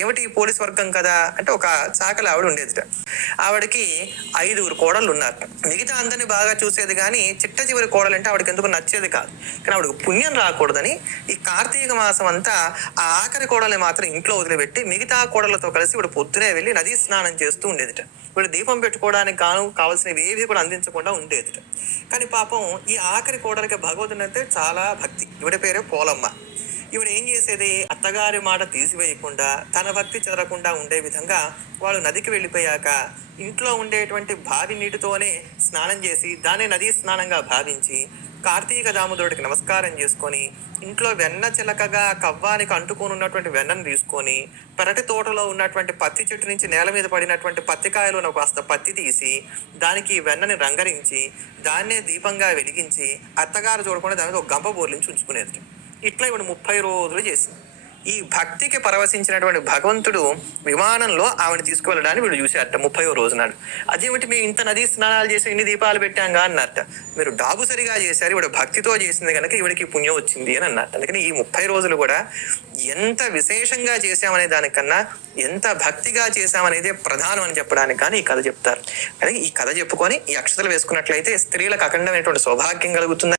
ఏమిటి పోలీస్ వర్గం కదా అంటే ఒక చాకలి ఆవిడ ఉండేదిట. ఆవిడకి 5 కోడళ్ళు ఉన్నారు. మిగతా అందరినీ బాగా చూసేది కానీ చిట్ట చివరి కోడలంటే ఆవిడకి ఎందుకు నచ్చేది కాదు. కానీ ఆవిడకి పుణ్యం రాకూడదని ఈ కార్తీక మాసం అంతా ఆ ఆఖరి కోడల్ని మాత్రం ఇంట్లో వదిలిపెట్టి మిగతా కోడలతో కలిసి ఇప్పుడు పొద్దునే వెళ్ళి నదీ స్నానం చేస్తూ ఉండేదిట. ఇప్పుడు దీపం పెట్టుకోవడానికి కావాల్సినవి ఏవి కూడా అందించకుండా ఉండేదిట. కానీ పాపం ఈ ఆఖరి కోడలికి భగవతుని అంటే చాలా భక్తి. ఈవిడ పేరే పోలమ్మ. ఈవిడ ఏం చేసేది, అత్తగారి మాట తీసివేయకుండా తన భక్తి చెదరకుండా ఉండే విధంగా వాళ్ళు నదికి వెళ్ళిపోయాక ఇంట్లో ఉండేటువంటి బావి నీటితోనే స్నానం చేసి దాన్ని నదీ స్నానంగా భావించి కార్తీక దామోదరుడికి నమస్కారం చేసుకొని ఇంట్లో వెన్న చిలకగా కవ్వానికి అంటుకొని ఉన్నటువంటి వెన్నను తీసుకొని పెరటి తోటలో ఉన్నటువంటి పత్తి చెట్టు నుంచి నేల మీద పడినటువంటి పత్తికాయలో కాస్త పత్తి తీసి దానికి వెన్నని రంగరించి దాన్నే దీపంగా వెలిగించి అత్తగారు చూడకుండా దాని మీద ఒక గంప బోర్లించి ఉంచుకునేది. ఇట్లా ఇప్పుడు 30 రోజులు చేసింది. ఈ భక్తికి పరవశించినటువంటి భగవంతుడు విమానంలో ఆవిడ తీసుకువెళ్ళడానికి వీడు చూశారట 30వ రోజు నాడు. అదేమిటి మేము ఇంత నదీ స్నానాలు చేసి ఇన్ని దీపాలు పెట్టాంగా అన్నారట. మీరు డాబు సరిగా చేశారు, ఇవిడ భక్తితో చేసింది కనుక ఇవిడికి పుణ్యం వచ్చింది అని అన్నారు. అందుకని ఈ 30 రోజులు కూడా ఎంత విశేషంగా చేశామనే దానికన్నా ఎంత భక్తిగా చేశామనేదే ప్రధానం అని చెప్పడానికి కానీ ఈ కథ చెప్తారు. కానీ ఈ కథ చెప్పుకొని ఈ అక్షతలు వేసుకున్నట్లయితే స్త్రీలకు అఖండమైనటువంటి సౌభాగ్యం కలుగుతుంది.